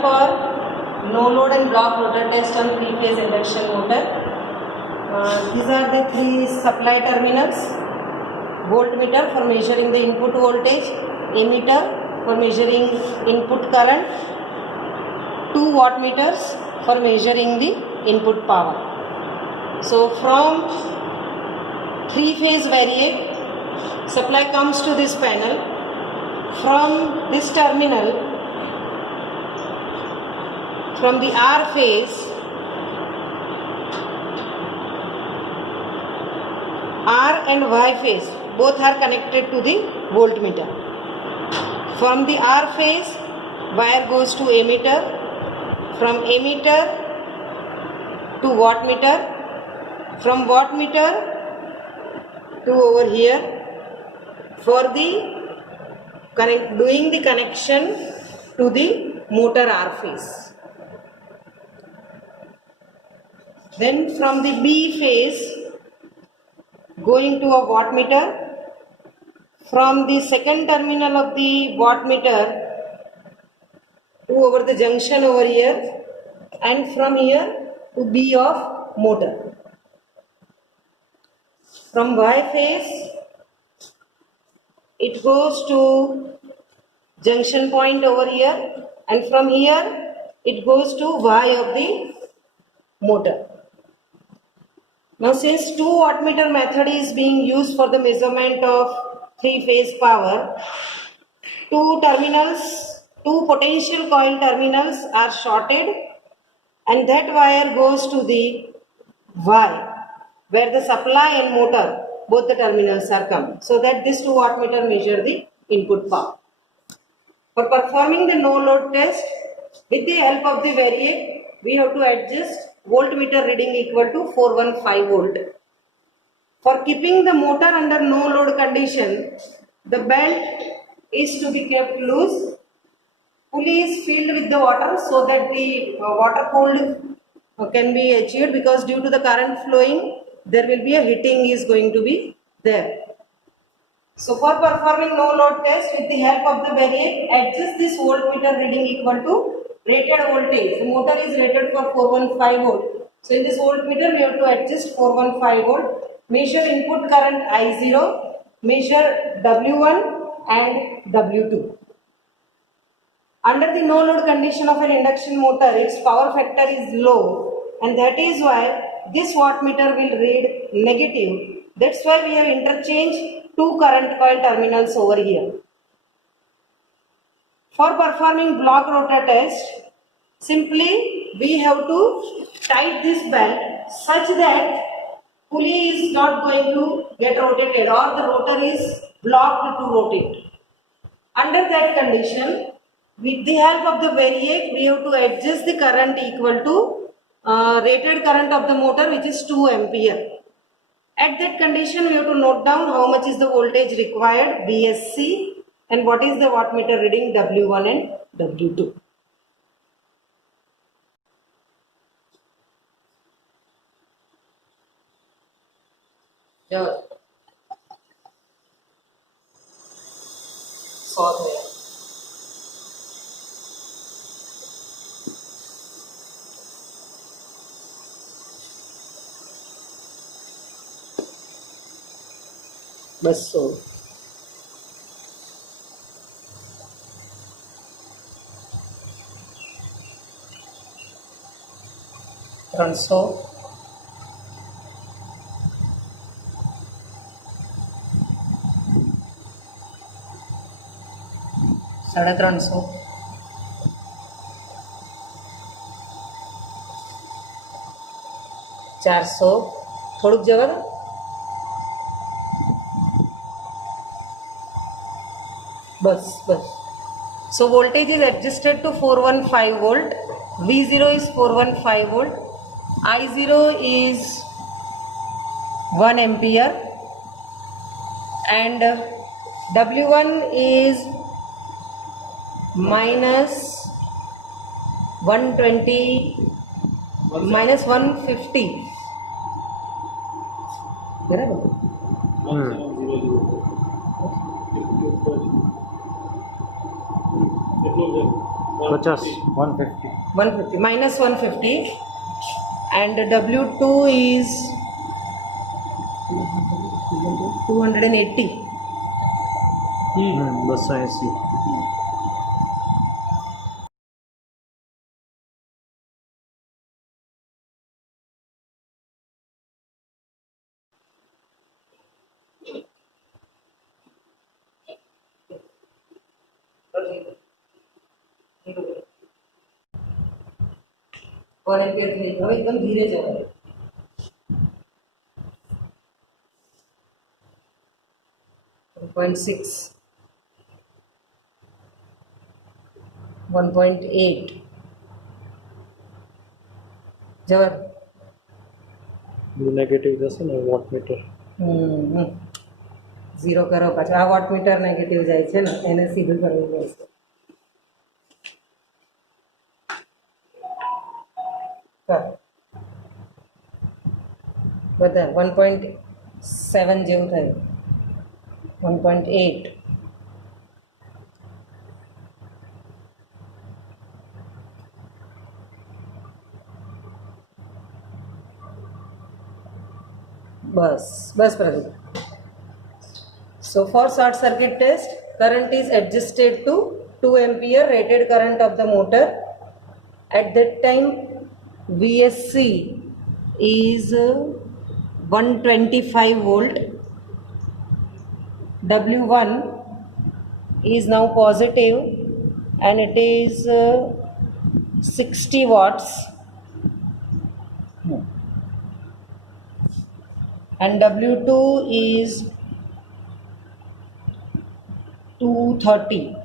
for no load and block rotor test on 3-phase induction motor. These are the 3 supply terminals: voltmeter for measuring the input voltage, ammeter for measuring input current, 2 wattmeters for measuring the input power. So from 3-phase variac, supply comes to this panel. From this terminal, from the R phase, R and Y phase both are connected to the voltmeter. From the R phase, wire goes to ammeter, from ammeter to wattmeter, from wattmeter to over here for the doing the connection to the motor R phase. Then from the B phase going to a wattmeter, from the second terminal of the wattmeter to over the junction over here, and from here to B of motor. From Y phase it goes to junction point over here, and from here it goes to Y of the motor. Now since 2 wattmeter method is being used for the measurement of 3-phase power, 2 potential coil terminals are shorted, and that wire goes to the Y where the supply and motor, both the terminals are coming, so that this 2 wattmeter measure the input power. For performing the no load test with the help of the variac, we have to adjust voltmeter reading equal to 415 volt. For keeping the motor under no load condition, the belt is to be kept loose. Pulley is filled with the water so that the water cold can be achieved, because due to the current flowing there will be a heating is going to be there. So for performing no load test with the help of the variac, adjust this voltmeter reading equal to rated voltage. The motor is rated for 415 volt. So in this voltmeter we have to adjust 415 volt. Measure input current I0, measure W1 and W2. Under the no load condition of an induction motor, its power factor is low, and that is why this wattmeter will read negative. That's why we have interchanged 2 current coil terminals over here. For performing block rotor test, simply we have to tight this belt such that pulley is not going to get rotated, or the rotor is blocked to rotate. Under that condition, with the help of the variac, we have to adjust the current equal to rated current of the motor, which is 2 ampere. At that condition, we have to note down how much is the voltage required, VSC, and what is the wattmeter reading, W1 and W2. बस 300 350 400 થોડુંક જવા દો बस. So voltage is adjusted to 415 volt. V0 is 415 volt. I0 is 1 ampere, and W1 is minus 120 minus 150. 50 150 150 minus 150, and W2 is 280. 280 और ampere थे, अब एकदम धीरे जाओ. 1.6, 1.8. जवर नेगेटिव जैसे ना वॉटमीटर 0 કરો પાછું. આ વોટમીટર નેગેટિવ જાય છે ને, એને સીધું કરવું પડશે. કર બધા 1.7 જેવું થયું, 1.8. બસ બસ Pradeep. So for short circuit test, current is adjusted to 2 ampere rated current of the motor. At that time, VSC is 125 volt. W1 is now positive and it is 60 watts. And W2 is 230.